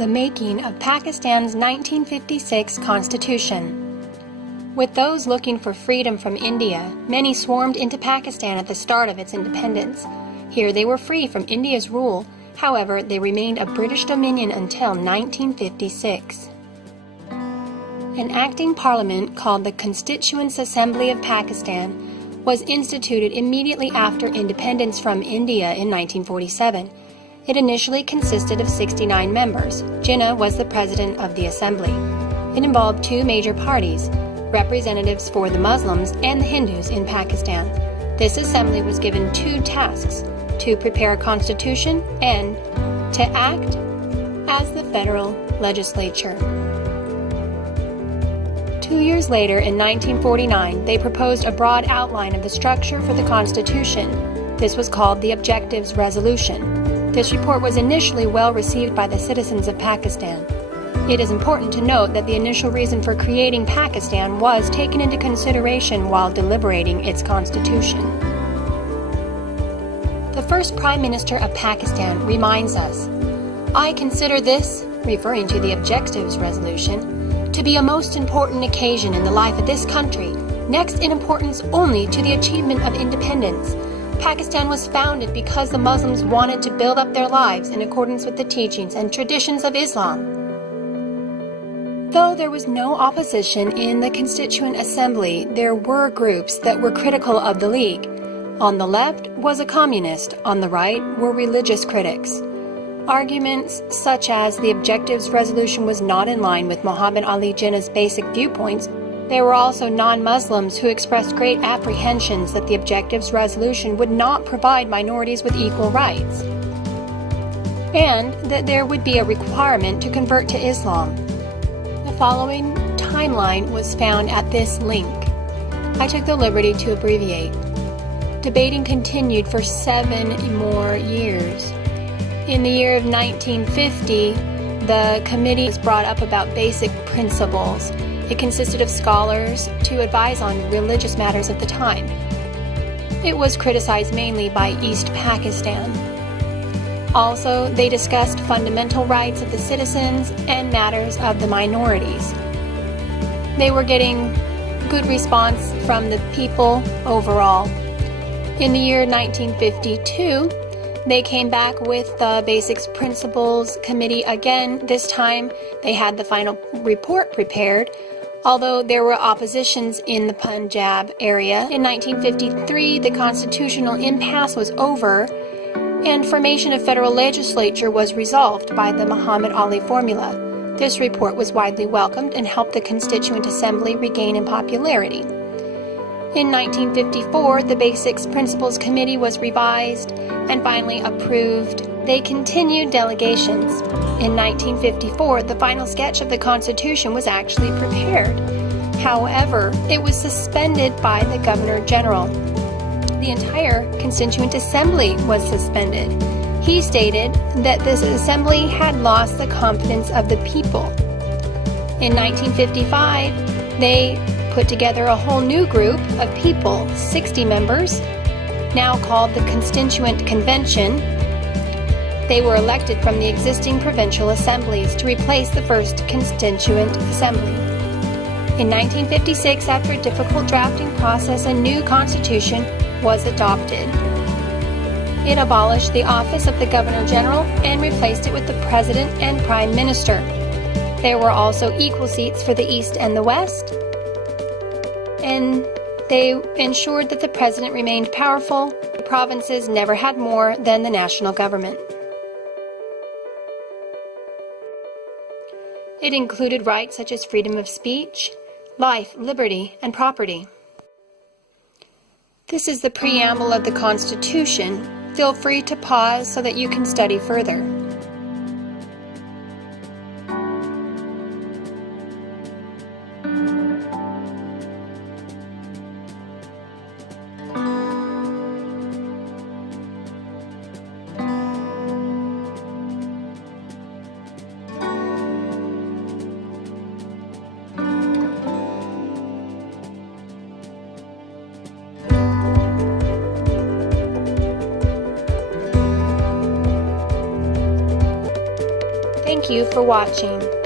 the making of Pakistan's 1956 Constitution. With those looking for freedom from India, many swarmed into Pakistan at the start of its independence. Here they were free from India's rule. However, they remained a British dominion until 1956. An acting parliament called the Constituent Assembly of Pakistan was instituted immediately after independence from India in 1947. It initially consisted of 69 members. Jinnah was the president of the assembly. It involved two major parties, representatives for the Muslims and the Hindus in Pakistan. This assembly was given two tasks: to prepare a constitution and to act as the federal legislature. 2 years later, in 1949, they proposed a broad outline of the structure for the Constitution. This was called the Objectives Resolution. This report was initially well received by the citizens of Pakistan. It is important to note that the initial reason for creating Pakistan was taken into consideration while deliberating its constitution. The first Prime Minister of Pakistan reminds us, "I consider this," referring to the Objectives Resolution, "to be a most important occasion in the life of this country, next in importance only to the achievement of independence. Pakistan was founded because the Muslims wanted to build up their lives in accordance with the teachings and traditions of Islam." Though there was no opposition in the Constituent Assembly, there were groups that were critical of the League. On the left was a communist, on the right were religious critics. Arguments such as the Objectives Resolution was not in line with Muhammad Ali Jinnah's basic viewpoints. There were also non-Muslims who expressed great apprehensions that the Objectives Resolution would not provide minorities with equal rights, and that there would be a requirement to convert to Islam. The following timeline was found at this link. I took the liberty to abbreviate. Debating continued for 7 more years. In the year of 1950, the committee was brought up about basic principles. It consisted of scholars to advise on religious matters at the time. It was criticized mainly by East Pakistan. Also, they discussed fundamental rights of the citizens and matters of the minorities. They were getting good response from the people overall. In the year 1952, they came back with the Basics Principles Committee again. This time, they had the final report prepared. Although there were oppositions in the Punjab area, in 1953, the constitutional impasse was over, and formation of federal legislature was resolved by the Muhammad Ali formula. This report was widely welcomed and helped the Constituent Assembly regain in popularity. In 1954, the Basics Principles Committee was revised and finally approved. They continued delegations. In 1954, the final sketch of the Constitution was actually prepared. However, it was suspended by the Governor General. The entire Constituent Assembly was suspended. He stated that this assembly had lost the confidence of the people. In 1955, they put together a whole new group of people, 60 members, now called the Constituent Convention. They were elected from the existing provincial assemblies to replace the first Constituent Assembly. In 1956, after a difficult drafting process, a new constitution was adopted. It abolished the office of the Governor General and replaced it with the President and Prime Minister. There were also equal seats for the East and the West, and they ensured that the President remained powerful. The provinces never had more than the national government. It included rights such as freedom of speech, life, liberty, and property. This is the preamble of the Constitution. Feel free to pause so that you can study further. Thank you for watching.